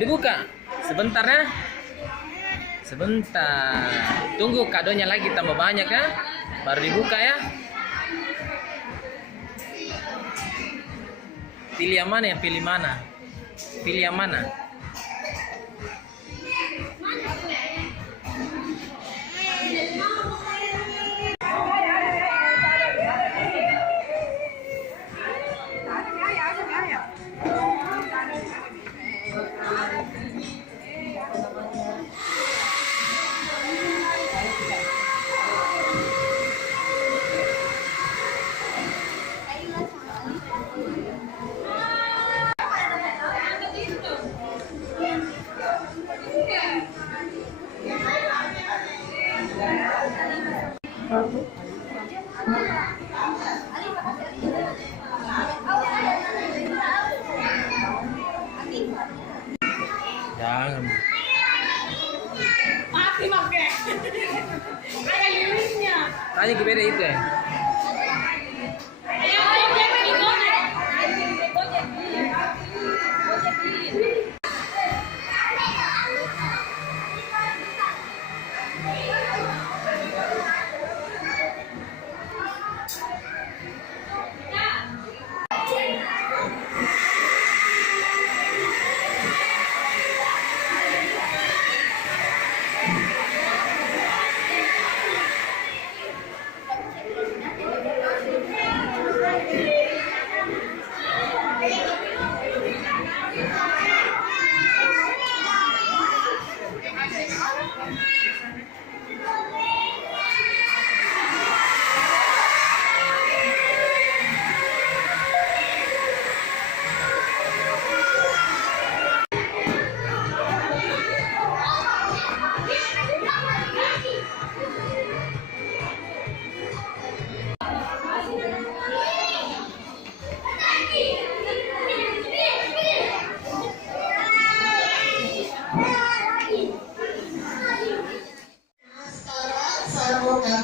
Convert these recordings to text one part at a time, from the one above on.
Mau dibuka? Sebentar ya. Sebentar. Tunggu kadonya lagi tambah banyak ya. Baru dibuka ya. Pilih yang mana ya? Pilih mana? Pilih yang mana? Jangan. Mati make. Kayak lilinnya. Tanya ke beda itu ya.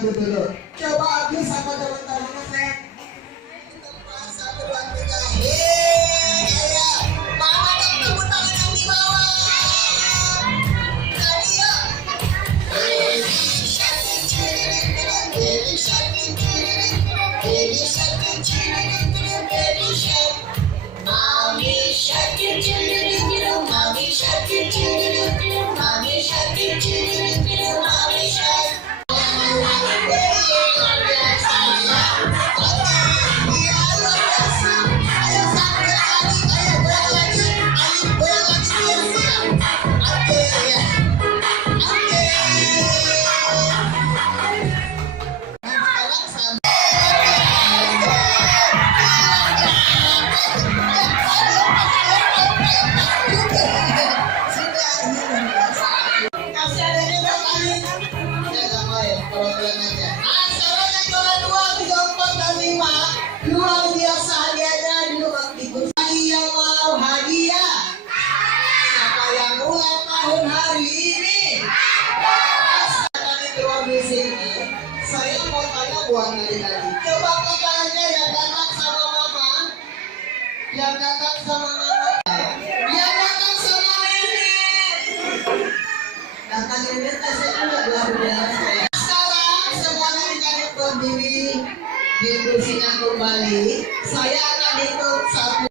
Dulu. Coba Abi sama teman-teman saya. Satu, dua, tiga. Ayo. Mama dan tepuk tangan yang di bawah. Ayo. Baby shark, baby shark, baby shark, baby shark. Mommy shark, mommy shark, mommy shark, mommy shark. Luar biasa hadiahnya di rumah itu. Yang mau hadiah, siapa yang ulang tahun hari ini? Sekarang di luar di sini, saya mau tanya buat tadi. Coba katanya yang datang sama mama, yang datang sama mama, yang datang sama nenek. Datang nenek saya juga luar biasa. Sekarang semuanya dikasih berdiri. Di kursinya kembali, saya akan ikut satu.